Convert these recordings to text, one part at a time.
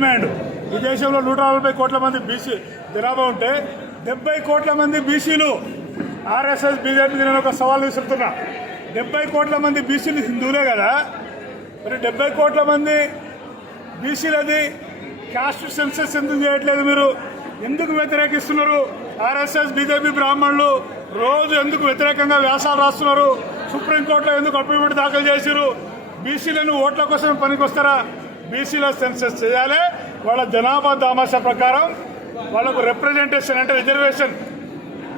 Demand ఈ దేశంలో 140 కోట్ల మంది బీసీ జనాభా ఉంటే 70 కోట్ల మంది బీసీలు ఆర్ఎస్ఎస్ బీజేపీ నేను ఒక సవాల్ విసురుతున్నా. 70 కోట్ల మంది బీసీలు హిందువులే కదా, మరి 70 కోట్ల మంది బీసీలది కాస్ట్ సెన్సస్ ఎందుకు చేయట్లేదు? మీరు ఎందుకు వ్యతిరేకిస్తున్నారు? ఆర్ఎస్ఎస్ బీజేపీ బ్రాహ్మణులు రోజు ఎందుకు వ్యతిరేకంగా వ్యాసాలు రాస్తున్నారు? సుప్రీంకోర్టులో ఎందుకు అఫిడవిట్ దాఖలు చేశారు? బీసీలను ఓట్ల కోసం పనికొస్తారా? బీసీల సెన్సస్ చేయాలి, వాళ్ళ జనాభా దామాషా ప్రకారం వాళ్ళకు రిప్రజెంటేషన్ అంటే రిజర్వేషన్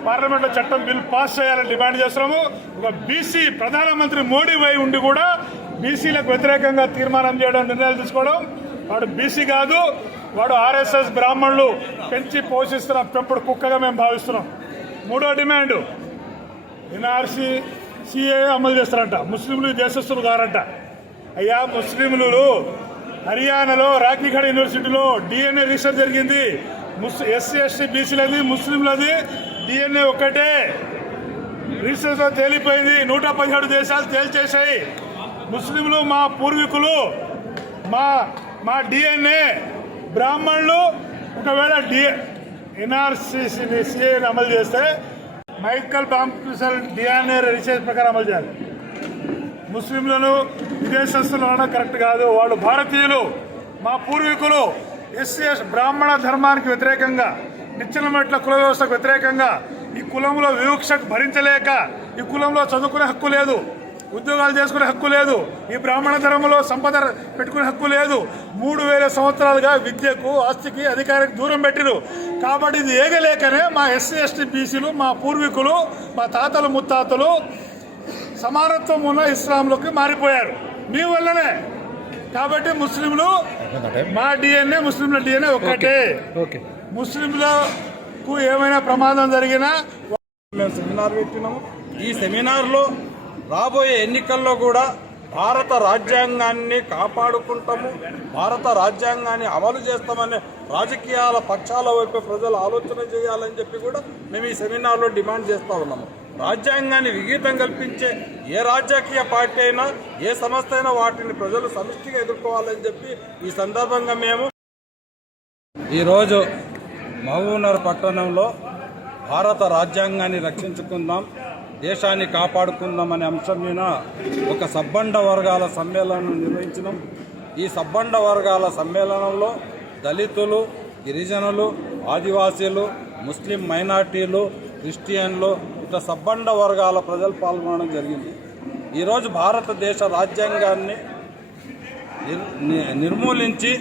పార్లమెంట్లో చట్టం బిల్ పాస్ చేయాలని డిమాండ్ చేస్తున్నాము. ఒక బీసీ ప్రధానమంత్రి మోడీ వై ఉండి కూడా బీసీలకు వ్యతిరేకంగా తీర్మానం చేయడం, నిర్ణయాలు తీసుకోవడం, వాడు బీసీ కాదు, వాడు ఆర్ఎస్ఎస్ బ్రాహ్మణులు పెంచి పోషిస్తున్న పెంపుడు కుక్కగా మేము భావిస్తున్నాం. మూడో డిమాండ్ ఎన్ఆర్సీ సిఏ అమలు చేస్తారంట. ముస్లింలు దేశస్తులు కారంట. అయ్యా, ముస్లింలు హర్యానాలో రాఖీగఢ్ యూనివర్సిటీలో డిఎన్ఏ రీసెర్చ్ జరిగింది. ఎస్సీ ఎస్టీ బీసీలది ముస్లింలది డిఎన్ఏ ఒక్కటే. రీసెర్చ్లో తేలిపోయింది. 117 దేశాలు తేల్చేశాయి. ముస్లింలు మా పూర్వీకులు, మా డిఎన్ఏ బ్రాహ్మణులు ఒకవేళ ఎన్ఆర్సీసీని అమలు చేస్తే మైకల్ బాంపిసల్ డిఎన్ఏ రీసెర్చ్ ప్రకారం అమలు చేయాలి. ముస్లింలను విదేశస్తులు అనడం కరెక్ట్ కాదు. వాళ్ళు భారతీయులు, మా పూర్వీకులు. ఎస్సీఎస్ బ్రాహ్మణ ధర్మానికి వ్యతిరేకంగా, నిచ్చెన మెట్ల కుల వ్యవస్థకు వ్యతిరేకంగా, ఈ కులంలో వివక్షకు భరించలేక, ఈ కులంలో చదువుకునే హక్కు లేదు, ఉద్యోగాలు చేసుకునే హక్కు లేదు, ఈ బ్రాహ్మణ ధర్మంలో సంపద పెట్టుకునే హక్కు లేదు. 3000 సంవత్సరాలుగా విద్యకు, ఆస్తికి, అధికారికి దూరం పెట్టిరు. కాబట్టి ఇది ఏగలేకనే మా ఎస్సీ ఎస్టీ బీసీలు, మా పూర్వీకులు, మా తాతలు ముత్తాతలు సమానత్వం ఉన్న ఇస్లాంలోకి మారిపోయారు మీ వల్లనే. కాబట్టి ముస్లింలు మా డిఎన్ఏ, ముస్లింల డిఎన్ఏ ఒక్కటే. ముస్లింలకు ఏమైనా ప్రమాదం జరిగినా మేము సెమినార్ పెట్టినాము. ఈ సెమినార్లో రాబోయే ఎన్నికల్లో కూడా భారత రాజ్యాంగాన్ని కాపాడుకుంటాము, భారత రాజ్యాంగాన్ని అమలు చేస్తామనే రాజకీయాల పక్షాల వైపు ప్రజలు ఆలోచన చేయాలని చెప్పి కూడా మేము ఈ సెమినార్లో డిమాండ్ చేస్తూ ఉన్నాము. రాజ్యాంగాన్ని విఘాతం కల్పించే ఏ రాజకీయ పార్టీ అయినా, ఏ సంస్థ అయినా వాటిని ప్రజలు సమిష్టిగా ఎదుర్కోవాలని చెప్పి ఈ సందర్భంగా మేము ఈరోజు మహబూబ్నగర్ పట్టణంలో భారత రాజ్యాంగాన్ని రక్షించుకుందాం, దేశాన్ని కాపాడుకుందాం అనే అంశం మీద ఒక సబ్బండ వర్గాల సమ్మేళనం నిర్వహించినాం. ఈ సబ్బండ వర్గాల సమ్మేళనంలో దళితులు, గిరిజనులు, ఆదివాసీలు, ముస్లిం మైనార్టీలు, క్రిస్టియన్లు, ఇట్లా సబ్బండ వర్గాల ప్రజలు పాల్గొనడం జరిగింది. ఈరోజు భారతదేశ రాజ్యాంగాన్ని నిర్మూలించి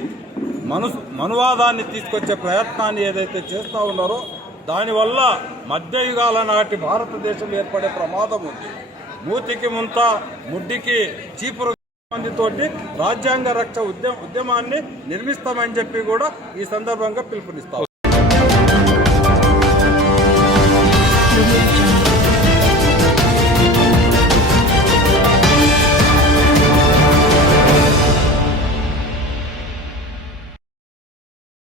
మనువాదాన్ని తీసుకొచ్చే ప్రయత్నాన్ని ఏదైతే చేస్తూ ఉన్నారో దానివల్ల మధ్యయుగాల నాటి భారతదేశం ఏర్పడే ప్రమాదం ఉంది. మూతికి ముంత, ముడ్డికి చీపురు మందితోటి రాజ్యాంగ రక్ష ఉద్యమాన్ని నిర్మిస్తామని చెప్పి కూడా ఈ సందర్భంగా పిలుపునిస్తాం.